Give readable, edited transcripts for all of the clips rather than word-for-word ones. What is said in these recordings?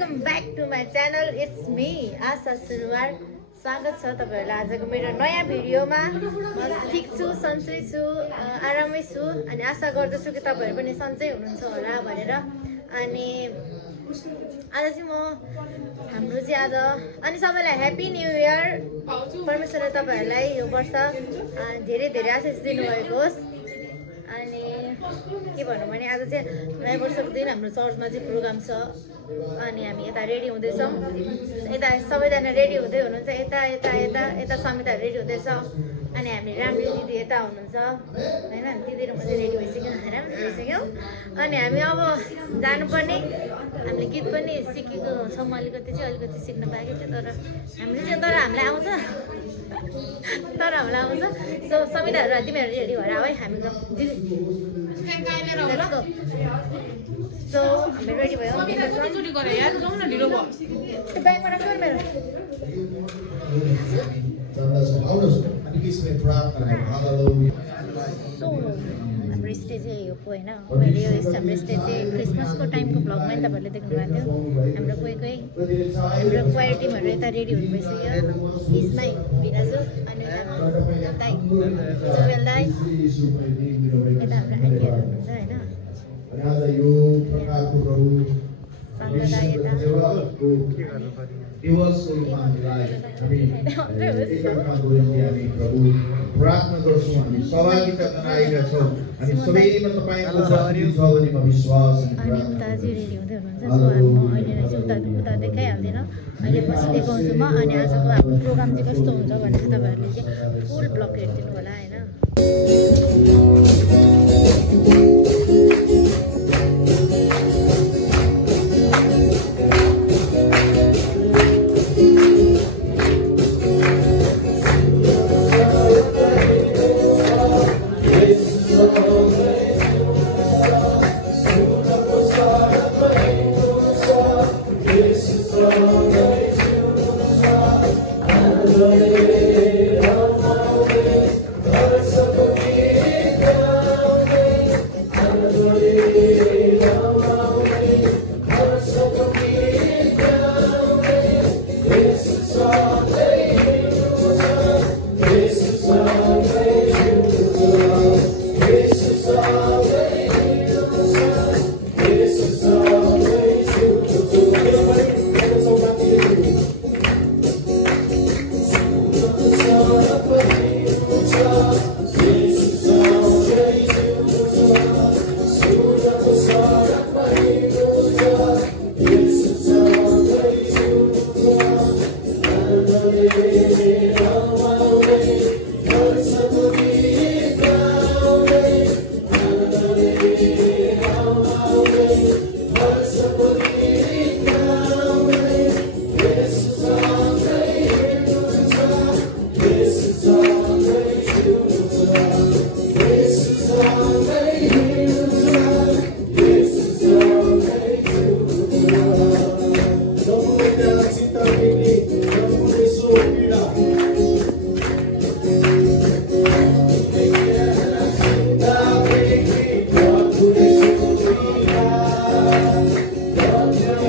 Welcome back to my channel it's me Asha Sunuwar. स्वागत छ तपाईहरुलाई आजको मेरो नयाँ भिडियोमा। म ठीक छु, सन्चै छु, आरामै छु अनि आशा गर्दछु कि तपाईहरु पनि सन्चै हुनुहुन्छ होला भनेर। अनि आज चाहिँ म हाम्रो चाहिँ आज अनि सबैलाई ह्यापी न्यू इयर। परमेश्वरले तपाईहरुलाई यो वर्ष धेरै धेरै आशिष दिनुभएको होस्। अनि के भनौँ भने आज चाहिँ नयाँ वर्षको दिन हाम्रो चर्चमा चाहिँ प्रोग्राम छ अनि हामी यता रेडी हुँदैछौँ। यता सबैजना रेडी हुँदै हुनुहुन्छ, यता यता यता यता समिता रेडी हुँदैछ अनि हामी राम्रो दिदी यता हुनुहुन्छ हैन। दिदी र म चाहिँ रेडी भइसक्यौँ, राम्रो भइसक्यौँ। अनि हामी अब जानुपर्ने, हामीले गीत पनि सिकेको छौँ, अलिकति सिक्न पाएको थियो तर हामीलाई आउँछ सो समिताहरू तिमीहरू रेडी भएर आऊ है, हामी दिदी सो हामी रेडी भयो। ब्यागमा राख्नु मेरो हाम्रो स्टेज चाहिँ यो होइन। मैले यो हाम्रो स्टेज चाहिँ क्रिसमसको टाइमको भ्लगमा नि तपाईँहरूले देख्नुभएको थियो। हाम्रो हाम्रो क्वायर टिमहरू यता रेडी हुनु भइसक्यो। इसमाई भिनाजु अनि दाई जोवेल दाई यता हाम्रो आन्टीहरू हुनुहुन्छ होइन। प्रार्थना गर्छौँ, हामी सहभागिता जनाएका छौँ अनि सबैमा तपाईँको उपस्थिति छ भन्ने म विश्वास अनि उता चाहिँ रेडी हुँदै हुनुहुन्छ। सो म अहिले नै चाहिँ उता देखाइहाल्दिनँ, अहिले पछि देखाउँछु म। अनि आजको अब प्रोग्राम चाहिँ कस्तो हुन्छ भने चाहिँ तपाईँहरूले चाहिँ फुल ब्लग हेरिदिनु होला होइन। Yeah.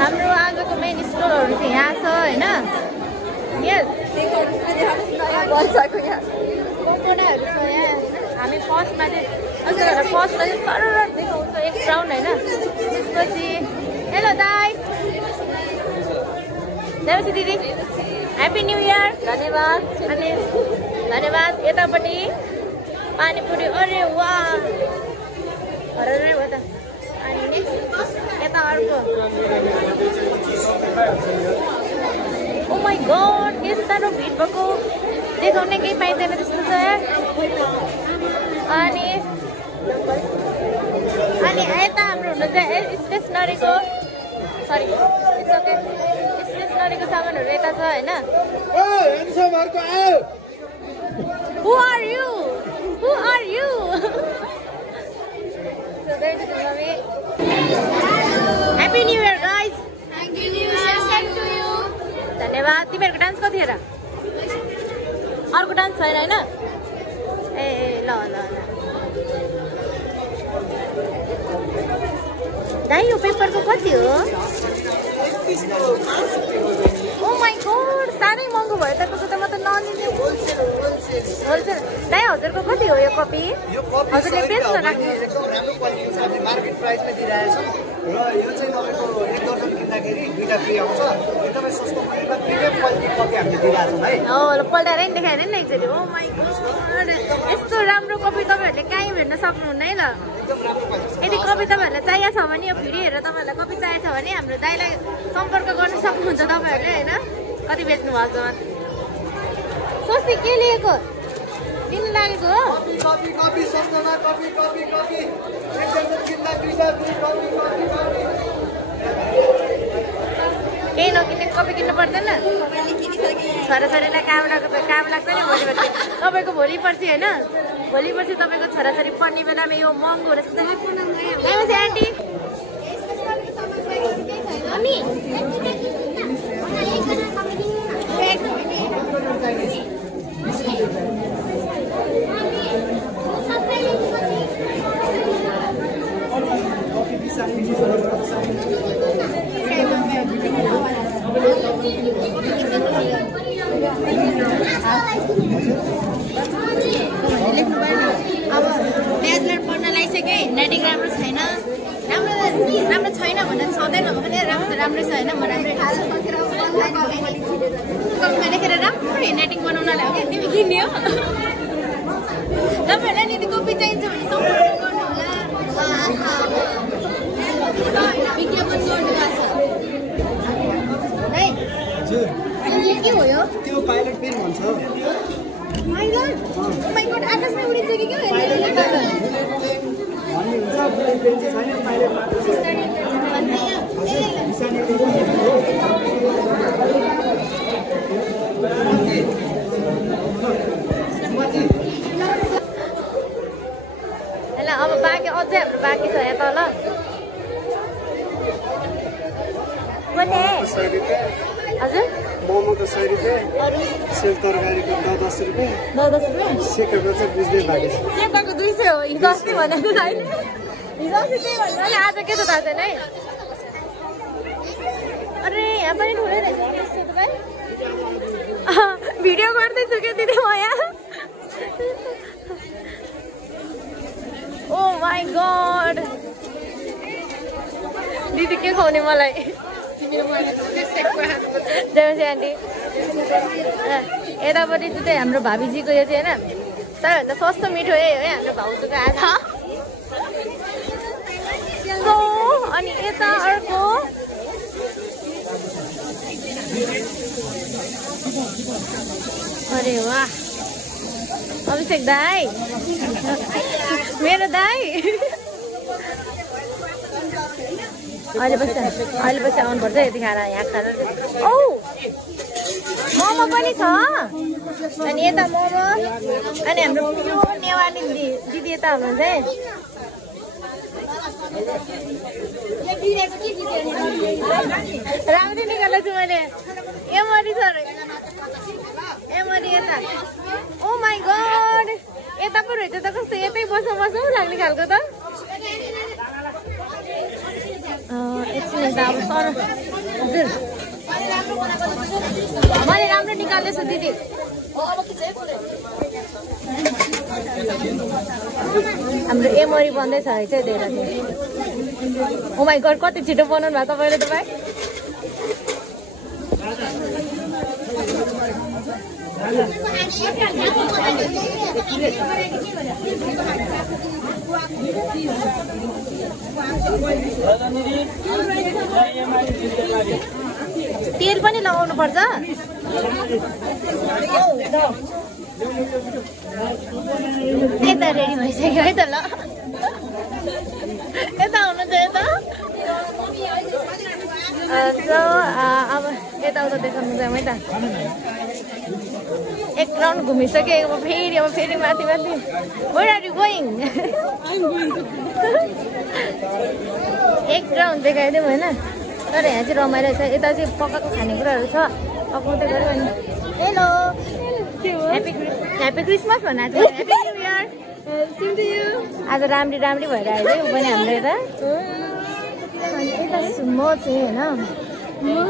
हाम्रो आजको मेन स्टोरहरु चाहिँ यहाँ छ हैन यस बल्साको यहाँ कोकोडाहरु छ यहाँ हामी फर्स्टमा चाहिँ अझै फर्स्टमा चाहिँ सरर देखाउँछ एक राउन्ड हैन त्यसपछि हेलो दाइ देवसी दिदी ह्यापी न्यू इयर धन्यवाद अनि धन्यवाद यतापटि पानीपुरी अरे वाह हररै हो त अनि यता अर्को ओ माई गॉड के सारो भिड भएको देखाउने केही पाइँदैन त्यस्तो छ यार अनि यता हाम्रो हुनुहुन्छ स्टेसनरीको सरी स्टेसनरीको सामानहरू यता छ हैन Who are you? So going to the mommy. Happy New Year guys. Thank you New Year. Same to you. धन्यवाद तिमीहरुको डान्स कति हेर अर्को डान्स छैन हैन ए ल दाइ यो पेपरको कति हो ओ माय गॉड सारै महँगो भयो तपाईको त म त नलिने होलसेल दाइ हजुरको कति हो यो कपी हजुरले बेच्न राख्नु एकदम राम्रो क्वालिटीको छ हामीले मार्केट प्राइसमा दिइरहेको छौं र यो चाहिँ तपाईको 1 दर्जन किन्दाखेरि दुईटा फ्री आउँछ एकदमै सस्तो क्वालिटीको प्रिमियम क्वालिटी कपी हामीले दिइरहेको छौं है हो ल पल्टाएर नि देखाएन नि एकचोटी ओ माय गॉड यस्तो राम्रो कपी तपाईहरुले कहीँ भेट्न सक्नुहुन्न है ल एकदम राम्रो क्वालिटी यदि कपी तपाईहरुलाई चाहिएको छ भने यो भिडियो हेरेर तपाईहरुलाई कपी चाहिएको छ भने हाम्रो दाइलाई सम्पर्क गर्न सक्नुहुन्छ तपाईहरुले हैन कति बेच्नु भएको छ सोच्दै के लिएको दिन लागेको हो कपी सम्झना कपी एकदम किन्दा दुईटा फ्री कपी केही नकिने कपी किन्नु पर्दैन छोराछोरीलाई काम लाग्छ नि भोलि पर्सि तपाईँको भोलि पर्सि होइन भोलि पर्सि तपाईँको छोराछोरी पढ्ने बेलामा यो महँगो रहेछ आन्टी अब ब्याचलर पढ्न लागिसक्यो ह्यान्डराइटिङ राम्रो छैन राम्रो छैन भन्दा छँदैन भने राम्रो छ होइन म राम्रै कपीमा लेखेर राम्रो ह्यान्डराइटिङ बनाउनलाई हो क्या तिमी किन्ने हो तपाईँहरूलाई यदि कपी चाहिन्छ भने सम्पर्क गर्नु होला विज्ञापन गर्नु भएको छ के हो यो त्यो पाइलट पेन भन्छ पाइलट ओ माय गॉड आकाशमा उडिन्छ कि के हो भन्ने हुन्छ बुलेट पेन चाहिँ छैन पाइलट मात्र ल अब बाँकी अझै हाम्रो बाँकी छ यता ल हजुर मोमोको 100 रुपियाँ सेल तरकारीको 10 रुपियाँ 10 रुपियाँ सेकेको चाहिँ बुझ्दै बाँकी छ सेपाको 200 हो हिजो अस्ति भनेको छैन हिजो अस्ति त्यही भन्नु अहिले आज के त थाहा छैन है अरे यहाँ पनि ठुलै रहेछ यसो तपाईँ भिडियो गर्दैछु के दिदी म यहाँ ओ माई गॉड दिदी के खुवाउने मलाई जयसी आन्टी यतापट्टि चाहिँ हाम्रो भाबीजीको यो चाहिँ होइन सबैभन्दा सस्तो मिठो है हाम्रो भाउजूको आज अनि यता अर्को अरे वाह अभिषेक दाई मेरो दाई अहिले पछि आउनुपर्छ यतिखेर यहाँ खाएर औ मोमो पनि छ अनि यता मोमो अनि हाम्रो प्योर नेवानी दिदी यता हुनुहुन्छ है राम्रै निकालेको छु मैले एमरी सर एमरी यता ओ माई गॉड यता पो रहेछ त कस्तो यतै बसौँ लाग्ने खालको त एकछिन यता अब सर हजुर मैले राम्रो निकाल्दैछु दिदी हाम्रो एमरी बन्दैछ है चाहिँ धेरै ओ माई गॉड कति छिटो बनाउनु भएको तपाईँले तपाईँ तेल पनि लगाउनु पर्छ यता रेडी भइसक्यो है त ल यता हुनुहुन्छ यता अब यताउता देखाउनु जाउँ है त एक राउन्ड घुमिसक्यो अब फेरि माथि Where are you going? एक राउन्ड देखाइदिउँ होइन तर यहाँ चाहिँ रमाइलो छ यता चाहिँ पकाएको खानेकुराहरू छ पकाउँदै गऱ्यो भने हेलो ह्याप्पी क्रिसमस भन्नु चाहिँ ह्याप्पी न्यू इयर आज राम्री भइरहेको है ऊ पनि हाम्रो यता म चाहिँ होइन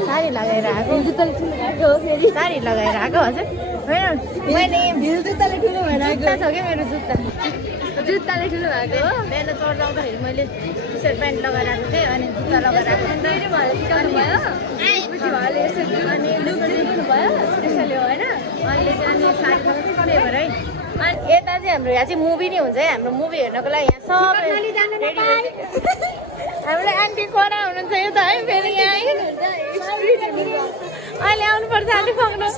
साडी लगाएर आएको साडी लगाएर आएको हजुर होइन मैले जुत्ताले ठुलो भएर जुत्ता छ क्या मेरो जुत्ताले ठुलो भएको हो बिहान चढाउँदाखेरि मैले टी सर्ट प्यान्ट लगाएर आएको थिएँ अनि जुत्ता लगाएर आएको अनि त्यसैले हो होइन अहिले चाहिँ अनि साडी लगाउँदै त्यही भएर है अनि यता चाहिँ हाम्रो यहाँ चाहिँ मुभी नै हुन्छ है हाम्रो मुभी हेर्नको लागि यहाँ सबै हाम्रो आन्टी कोरा हुनुहुन्छ यो त है फेरि यहाँ अहिले आउनुपर्छ आन्टी पाउनु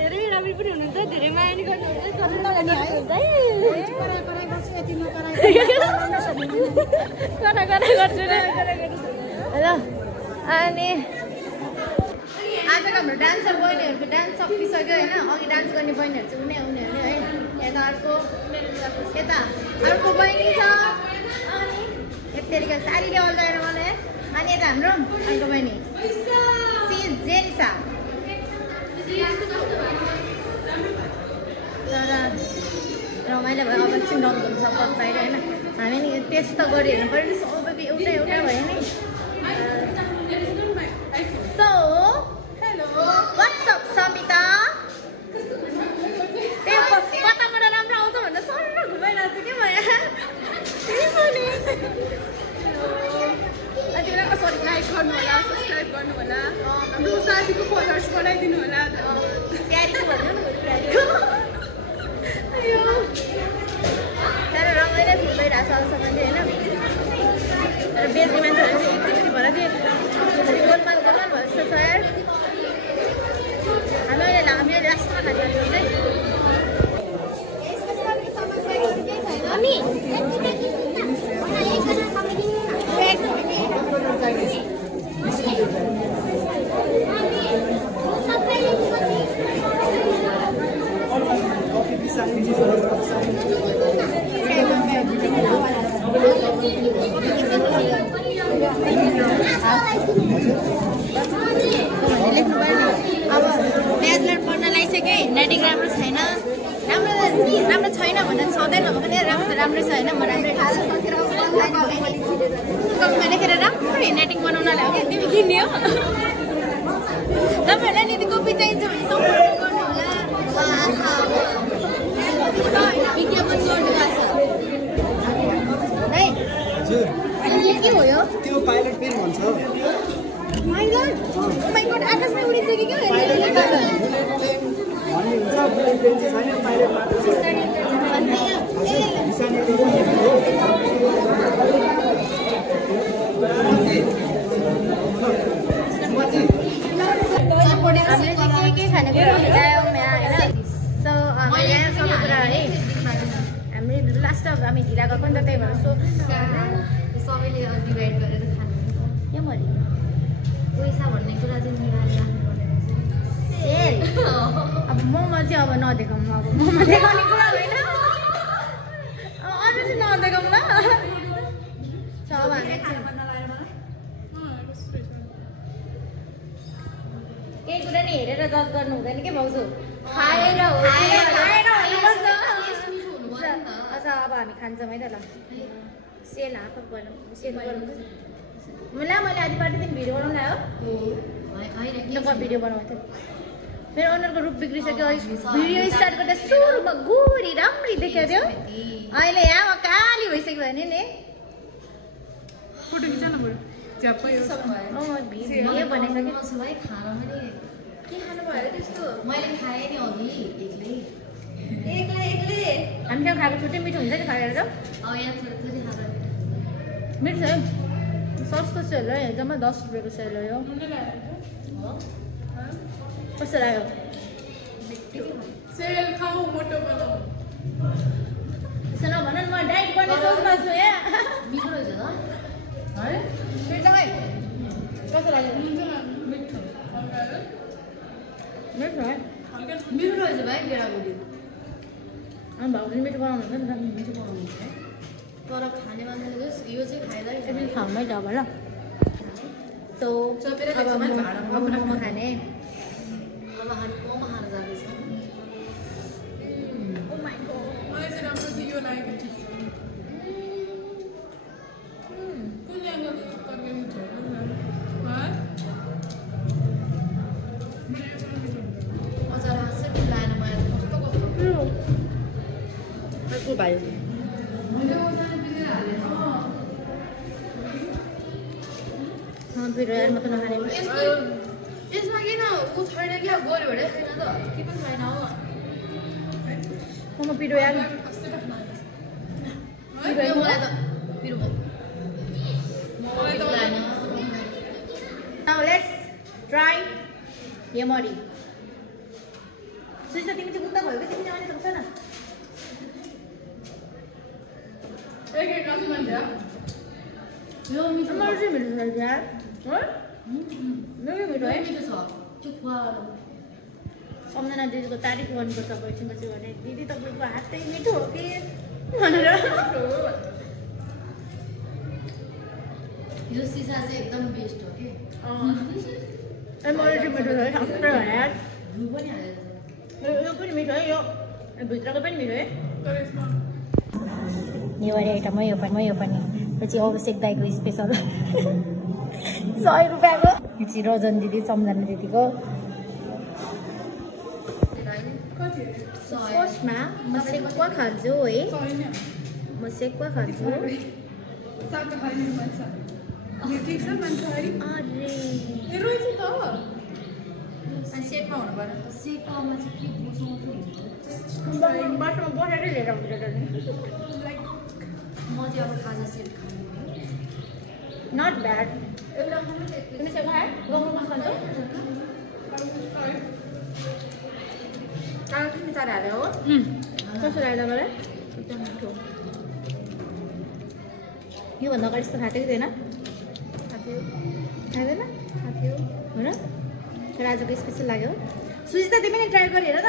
धेरै राम्रो पनि हुनुहुन्छ धेरै माया पनि गर्नुहुन्छ गर्छु ल अनि आजको हाम्रो डान्सर बहिनीहरूको डान्स सकिसक्यो होइन अघि डान्स गर्ने बहिनीहरू चाहिँ उनीहरू है यता अर्को बहिनी छ अनि यतिका साडीले अल्झाएर मलाई अनि यता हाम्रो अर्को बहिनी जेनिसा तर रमाइलो भयो अब एकछिन रमाउनु छ फर्स्ट बाहिर होइन हामी नि टेस्ट त गरी हेर्नु पऱ्यो नि सबै एउटा भयो नि So, hello. What's up, Samita? कताबाट राम्रो आउँछ भनेर सरर घुमाइरहेको छु कि म यहाँ अनि तिमीलाई कसरी लाइक गर्नु होला सब्सक्राइब गर्नु होला हाम्रो साथीको फलोअर्स बढाइदिनु होला प्यारीको भन्नु न प्यारीको अयो तर रमाइलो फिल भइरहेको छ अहिलेसम्म चाहिँ होइन तर बेच्ने मान्छेहरू चाहिँ एकचोटि भएर चाहिँ गोलमाल भएछ सर हामीले लास्टमा खाइहाल्छौँ चाहिँ अब ब्याचलर पढ्न लागिसक्यो ह्यान्डराइटिङ राम्रो छैन राम्रो छैन भन्दा सधैँ नभएको पनि राम्रो छ होइन म राम्रै लेखेर राम्रो ह्यान्डराइटिङ बनाउन लाग्यो क्या तिमी किन्ने हो तपाईँहरूलाई नि कपी चाहिन्छ भने सम्पर्क गर्नु होला विज्ञापन गर्नु भएको छ है के हो यो त्यो पाइलट पेन भन्छ आकाशमा उडिन्छ कि क्या हामीले के खानेकुरा ल्यायौँ यहाँ होइन सो हामी ल्यायौँ सबै कुरा है हामी लास्ट हामी ढिला गएको नि त त्यही भएर सो सबैले डिभाइड गरेर खानु के मैले पैसा भन्ने कुरा चाहिँ मिलाएर राख्नुपर्ने अब मोमो चाहिँ अब नदेखाउँ अब मोमो देखाउने कुरा होइन अब अझै चाहिँ नदेखाउँ ल अब हामी केही कुरा नि हेरेर जज गर्नु हुँदैन के भाउजू खाएर अच्छा अब हामी खान्छौँ है त ल सेल हाफ सेल गरौँ मलाई आधी पार्टीदेखि भिडियो बनाउनु आयो भिडियो बनाउँथ्यो मेरो अनुहारको रूप बिग्रिसक्यो भिडियो स्टार्ट गर्दा सुरुमा गोरी राम्री देखाएको थियो अहिले यहाँ काली भइसक्यो भने नि फोटो खिच न भिडियो बनाइसकेँ के खानुभयो त्यस्तो मैले खाएँ नि अघि एक्लै हामीसँग खाएको छुट्टै मिठो हुन्छ नि खाएर त मिठो छ सस्तो सेल हो जम्मा 10 रुपियाँको सेल हो यो कस्तो लाग्यो सेल खाऊ मोटो बनाऊ त्यसो नभन न म डाइट गर्ने सोचमा छु यहाँ मिठो रहेछ त है मिठो है कस्तो लाग्यो मिठो मिठो है मिठो रहेछ भाइ केराको अनि भाउजूले मिठो बनाउनु हुन्छ नि मिठो बनाउनु हुन्छ तर खाने मान्छेले चाहिँ यो चाहिँ खाइँदा त खाउमै त अब ल सो अब मोमो खाने मोमो खान जाँदैछ मलाई चाहिँ राम्रो चाहिँ यो लागेको थियो कुन ल्याङ्गो पक्का मिठो अचारमा चाहिँ लाएर मलाई कस्तो अर्को भाइ पिरो यार म त नखाने यसमा किन ऊ छैन क्या गऱ्यो भने छैन त के पनि छैन हो मोमो पिरो यार पिरो मलाई त पिरो Now let's try yamori. सुइसा तिमी चाहिँ बुझ्दा भयो कि तिमीले अनि सक्छ न एक आसमान दिया यो मिठो मलाई चाहिँ मिठो छ यार मिठो है मिठो छ चुप्पा सम्झना दिदीको तारिफ गर्नुपर्छ एकछिन पछि भने दिदी तपाईँको हातै मिठो हो कि भनेर यो सिसा चाहिँ एकदम बेस्ट हो कि मलाई चाहिँ मिठो छ है सबै हो यार घिउ पनि हालेर यो पनि मिठो है यो भित्रको पनि मिठो है तर यसमा यो वाली आइटम हो यो पनि यो चाहिँ अभिषेक दाईको स्पेसल 100 रुपियाँको यो चाहिँ रजन दिदी सम्झना दिदीको फर्स्टमा म सेक्वा खान्छु है म सेक्वा खान्छु शाकाहारी मान्छ यो ठिक छ मान्छे अरे ए रहेछ त अनि सेटमा हुनु पर्यो सेटमा चाहिँ के बुझाउँछ बाटोमा बसेरै लिएर हुन्छ लाइक म चाहिँ अब खाजा सेट खानु नट ब्याड तिमी सेक्वा खाए गहुँमा खान्छौ कालो पनि तारा हाल्यो हो कस्तो लाग्यो मलाई एकदम मिठो योभन्दा अगाडि यस्तो खाएको थिएन खाँदैन हो र तर आजको स्पेसल लाग्यो सुजिता तिमी नि ट्राई गरी हेर त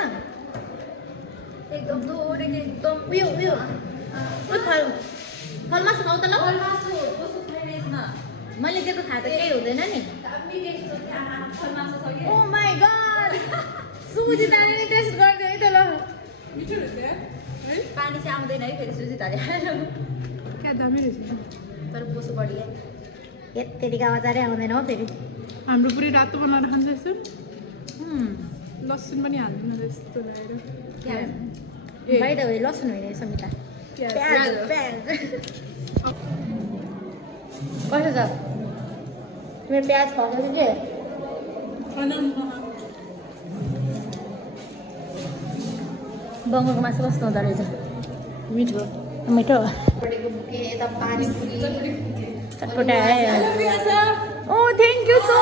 एकदम दोहोरेको एकदम उयो फल फलमासु खाऊ त ल मासु कस्तो खाइरहेछ मैले दिएको खा त केही हुँदैन नि ओ माई गड सुजिताले नि टेस्ट गरिदियो है त ल मिठो रहेछ है पानी चाहिँ आउँदैन है फेरि सुजी ताले क्या दामी रहेछ तर बोसो बढी यत्तिका अचारै आउँदैन हो फेरि हाम्रो पुरै रातो बनाएर खान्छ यस्तो लसुन पनि हाल्दैन यस्तो लगाएर बाई द वे लसुन होइन समिता प्याज प्याज कस्तो छ तिम्रो प्याज खुवाउँछ कि के बङ्गालको मासु कस्तो हुँदो रहेछ मिठो मिठो बढेको बुके यता पानी चटपटा ओ थ्याङ्क यू सो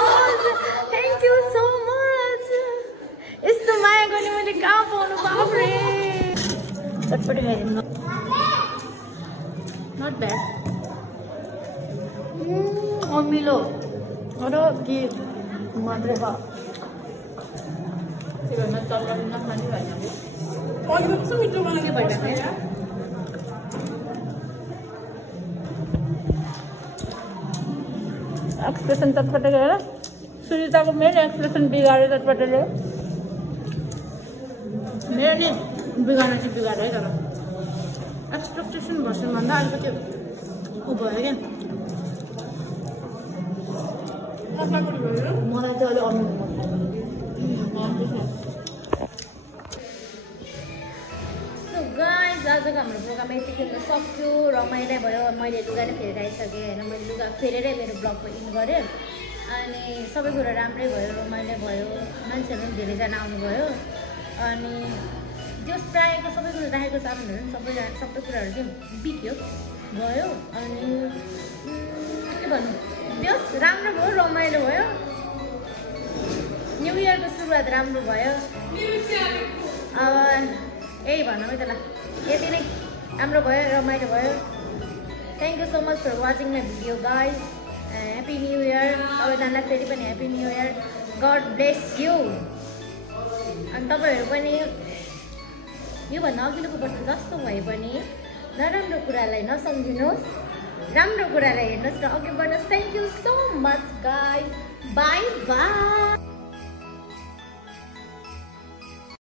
मच यस्तो माया गर्ने मैले कहाँ पाउनु बाफ्रे चटपटी खाइदिनु नट ब्याड अमिलो र के मात्रै भयो त्यो भएर तरकारी नखाने भएन कस्तो मिठो बनाएको भइरहेको एक्सप्रेसन चटपटे गरेर सुजिताको मेन एक्सप्रेसन बिगाऱ्यो चटपटेले मेरो नि बिगार्नु चाहिँ बिगाऱ्यो है तर एक्सपेक्टेसन भर्सनभन्दा अलिकति ऊ भयो क्या मलाई चाहिँ अलिक अनुभव गाइस आजको हाम्रो प्रोग्राम यतिखेर सक्यो रमाइलो भयो मैले लुगा नै फेरेर आइसकेँ होइन मैले लुगा फेरेरै मेरो ब्लगको इन गरेँ अनि सबै कुरा राम्रै भयो रमाइलो भयो मान्छेहरू पनि धेरैजना आउनुभयो अनि त्यो प्रायःको सबै कुरा राखेको सामानहरू पनि सबै कुराहरू चाहिँ बिग्यो गयो अनि भनौँ दियोस् राम्रो भयो रमाइलो भयो न्यु इयरको सुरुवात राम्रो भयो अब यही भनौँ है त ल यति नै राम्रो भयो रमाइलो भयो thank you so much for watching my video guys happy new year सबैजनालाई फेरि पनि happy new year god bless you अनि तपाईँहरू पनि योभन्दा अघिल्लोको वर्ष जस्तो भए पनि नराम्रो कुरालाई नसम्झिनुहोस् राम्रो कुरालाई हेर्नुहोस् र अघि बढ्नुहोस् thank you so much guys by by